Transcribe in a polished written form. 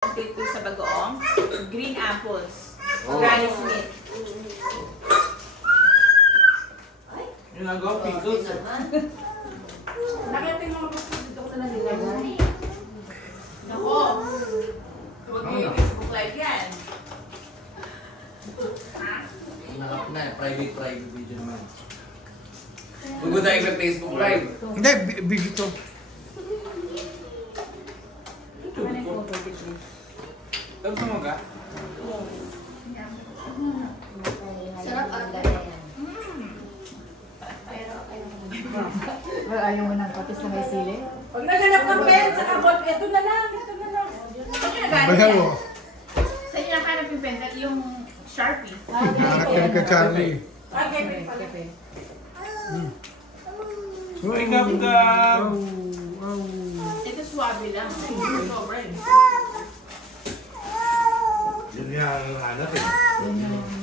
Dito sa bagoong green apples. Granny Smith. Yung nagawa pickles eh. Nakita yung mga pickles dito ko na nilagay. Nako. Huwag mo yung Facebook Live yan. Nakap na eh. Private video naman. Huwag mo tayo sa Facebook Live. Hindi, video to. Tapos mo ka? Sarap ata. Well, ayaw mo ng patis na may sili? Huwag naganap ng pen sa kabot. Ito na lang. Ito na lang. Huwag yung naganap Bayaw yan. mo. Sa inyo nakanap yung pen, yung Sharpie. Nakakinig ka, Charlie. Okay, pala. Uy, gab-gab! Ito swabe lang. Sobra eh. Yun nga ang hanap eh. Yun yung